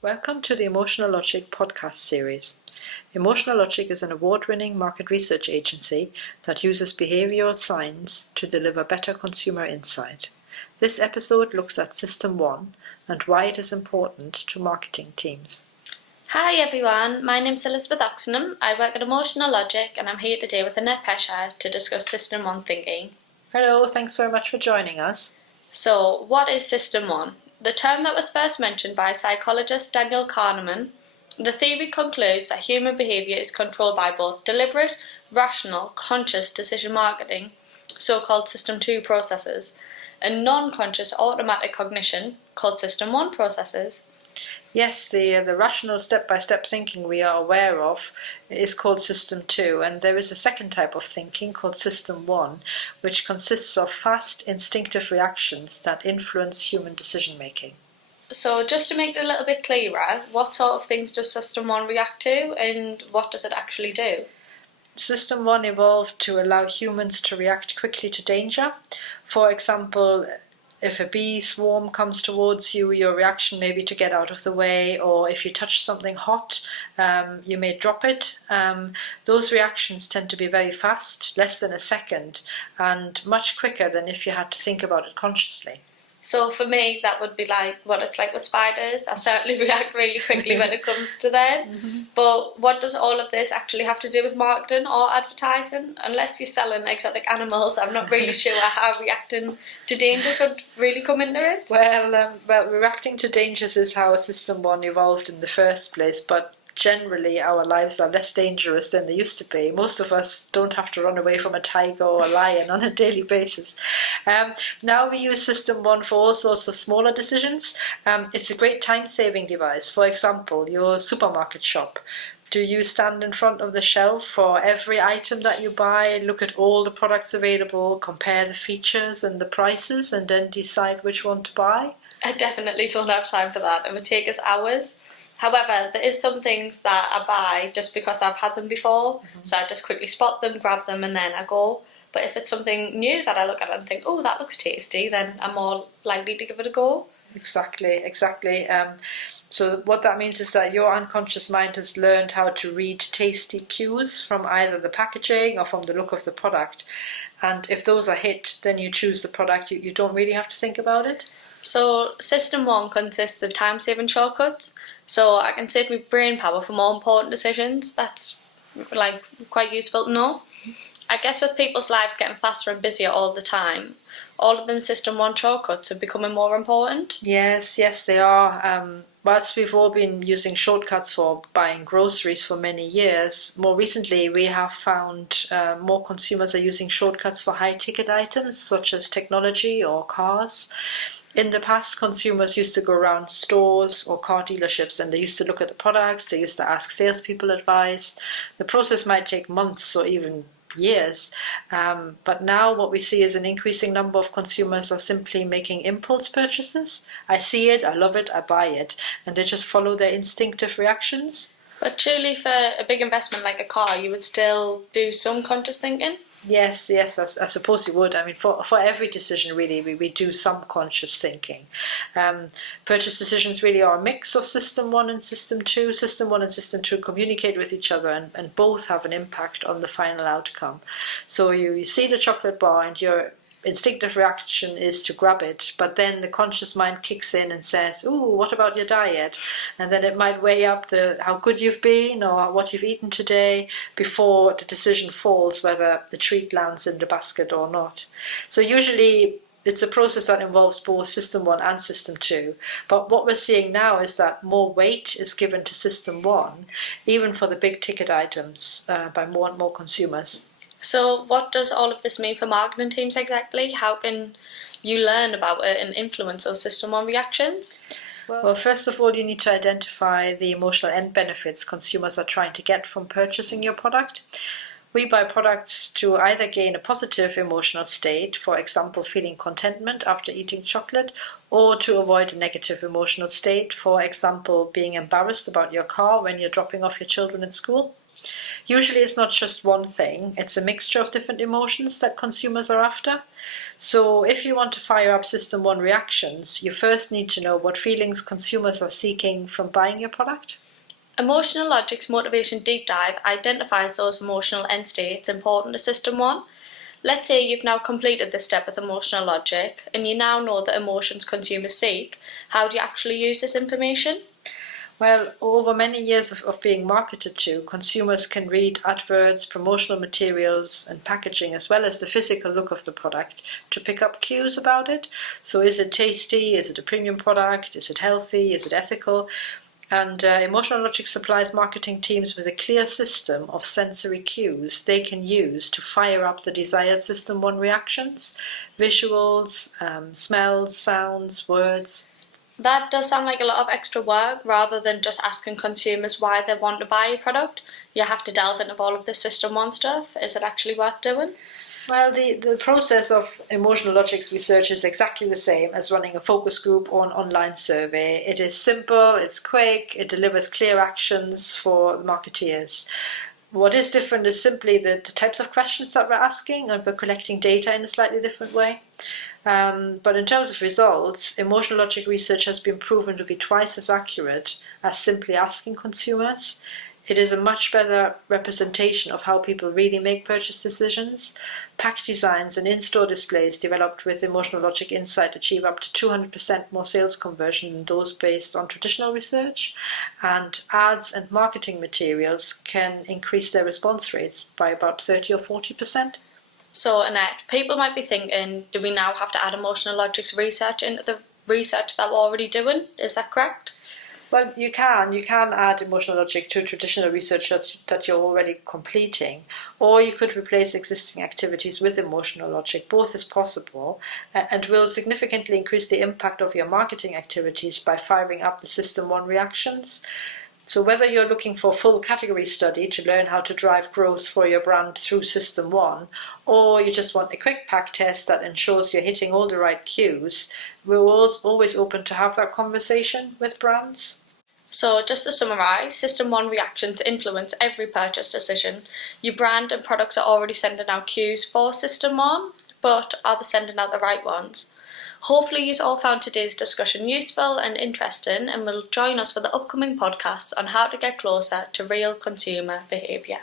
Welcome to the Emotional Logic podcast series. Emotional Logic is an award-winning market research agency that uses behavioral science to deliver better consumer insight. This episode looks at System 1 and why it is important to marketing teams. Hi everyone, my name is Elizabeth Oxenham. I work at Emotional Logic and I'm here today with Annette Pesha to discuss System 1 thinking. Hello, thanks very much for joining us. So, what is System 1? The term that was first mentioned by psychologist Daniel Kahneman. The theory concludes that human behaviour is controlled by both deliberate, rational, conscious decision marketing, so-called System 2 processes, and non-conscious automatic cognition, called System 1 processes. Yes, the rational step-by-step thinking we are aware of is called System 2, and there is a second type of thinking called System 1, which consists of fast, instinctive reactions that influence human decision-making. So just to make it a little bit clearer, what sort of things does System 1 react to and what does it actually do? System 1 evolved to allow humans to react quickly to danger. For example, if a bee swarm comes towards you, your reaction may be to get out of the way, or if you touch something hot, you may drop it. Those reactions tend to be very fast, less than a second, and much quicker than if you had to think about it consciously. So for me, that would be like what it's like with spiders. I certainly react really quickly when it comes to them. Mm-hmm. But what does all of this actually have to do with marketing or advertising? Unless you're selling exotic animals, I'm not really sure how reacting to dangers would really come into it. Well, reacting to dangers is how System 1 evolved in the first place, but generally our lives are less dangerous than they used to be. Most of us don't have to run away from a tiger or a lion on a daily basis. Now we use System 1 for all sorts of smaller decisions. It's a great time-saving device. For example, your supermarket shop. Do you stand in front of the shelf for every item that you buy, look at all the products available, compare the features and the prices, and then decide which one to buy? I definitely don't have time for that. It would take us hours. However, there is some things that I buy just because I've had them before, so I just quickly spot them, grab them, and then I go. But if it's something new that I look at and think, oh, that looks tasty, then I'm more likely to give it a go. Exactly. So what that means is that your unconscious mind has learned how to read tasty cues from either the packaging or from the look of the product. And if those are hit, then you choose the product. You don't really have to think about it. So System 1 consists of time-saving shortcuts. So I can save my brain power for more important decisions. That's like quite useful to know. I guess with people's lives getting faster and busier all the time, all of them System 1 shortcuts are becoming more important. Yes, they are. Whilst we've all been using shortcuts for buying groceries for many years, more recently we have found more consumers are using shortcuts for high-ticket items such as technology or cars. In the past, consumers used to go around stores or car dealerships and they used to look at the products, they used to ask salespeople advice. The process might take months or even years, but now what we see is an increasing number of consumers are simply making impulse purchases. I see it, I love it, I buy it, and they just follow their instinctive reactions. But surely for a big investment like a car, you would still do some conscious thinking? Yes, I suppose you would. I mean, for every decision, really, we do some conscious thinking. Purchase decisions really are a mix of System 1 and System 2. System 1 and System 2 communicate with each other and both have an impact on the final outcome. So you see the chocolate bar and your instinctive reaction is to grab it, but then the conscious mind kicks in and says, ooh, what about your diet? And then it might weigh up how good you've been or what you've eaten today before the decision falls whether the treat lands in the basket or not. So usually it's a process that involves both System 1 and System 2. But what we're seeing now is that more weight is given to System 1, even for the big ticket items, by more and more consumers. So what does all of this mean for marketing teams exactly? How can you learn about it and influence those System 1 reactions? Well, first of all, you need to identify the emotional end benefits consumers are trying to get from purchasing your product. We buy products to either gain a positive emotional state, for example, feeling contentment after eating chocolate, or to avoid a negative emotional state, for example, being embarrassed about your car when you're dropping off your children at school. Usually it's not just one thing, it's a mixture of different emotions that consumers are after. So if you want to fire up System 1 reactions, you first need to know what feelings consumers are seeking from buying your product. Emotional Logic's Motivation Deep Dive identifies those emotional end states important to System 1. Let's say you've now completed this step with Emotional Logic and you now know the emotions consumers seek. How do you actually use this information? Well, over many years of being marketed to, consumers can read adverts, promotional materials, and packaging, as well as the physical look of the product, to pick up cues about it. So is it tasty? Is it a premium product? Is it healthy? Is it ethical? And Emotional Logic supplies marketing teams with a clear system of sensory cues they can use to fire up the desired System 1 reactions: visuals, smells, sounds, words. That does sound like a lot of extra work rather than just asking consumers why they want to buy a product. You have to delve into all of the System 1 stuff. Is it actually worth doing? Well, the process of Emotional Logic's research is exactly the same as running a focus group or an online survey. It is simple, it's quick, it delivers clear actions for marketeers. What is different is simply the types of questions that we're asking, and we're collecting data in a slightly different way. But in terms of results, Emotional Logic research has been proven to be twice as accurate as simply asking consumers. It is a much better representation of how people really make purchase decisions. Pack designs and in-store displays developed with Emotional Logic Insight achieve up to 200% more sales conversion than those based on traditional research. And ads and marketing materials can increase their response rates by about 30 or 40%. So, Annette, people might be thinking, do we now have to add Emotional Logic's research into the research that we're already doing? Is that correct? Well, you can add Emotional Logic to traditional research that you're already completing, or you could replace existing activities with Emotional Logic. Both is possible, and will significantly increase the impact of your marketing activities by firing up the System 1 reactions. So whether you're looking for a full category study to learn how to drive growth for your brand through System 1, or you just want a quick pack test that ensures you're hitting all the right cues, we're always open to have that conversation with brands. So, just to summarise, System 1 reactions influence every purchase decision. Your brand and products are already sending out cues for System 1, but are they sending out the right ones? Hopefully you all found today's discussion useful and interesting, and will join us for the upcoming podcasts on how to get closer to real consumer behaviour.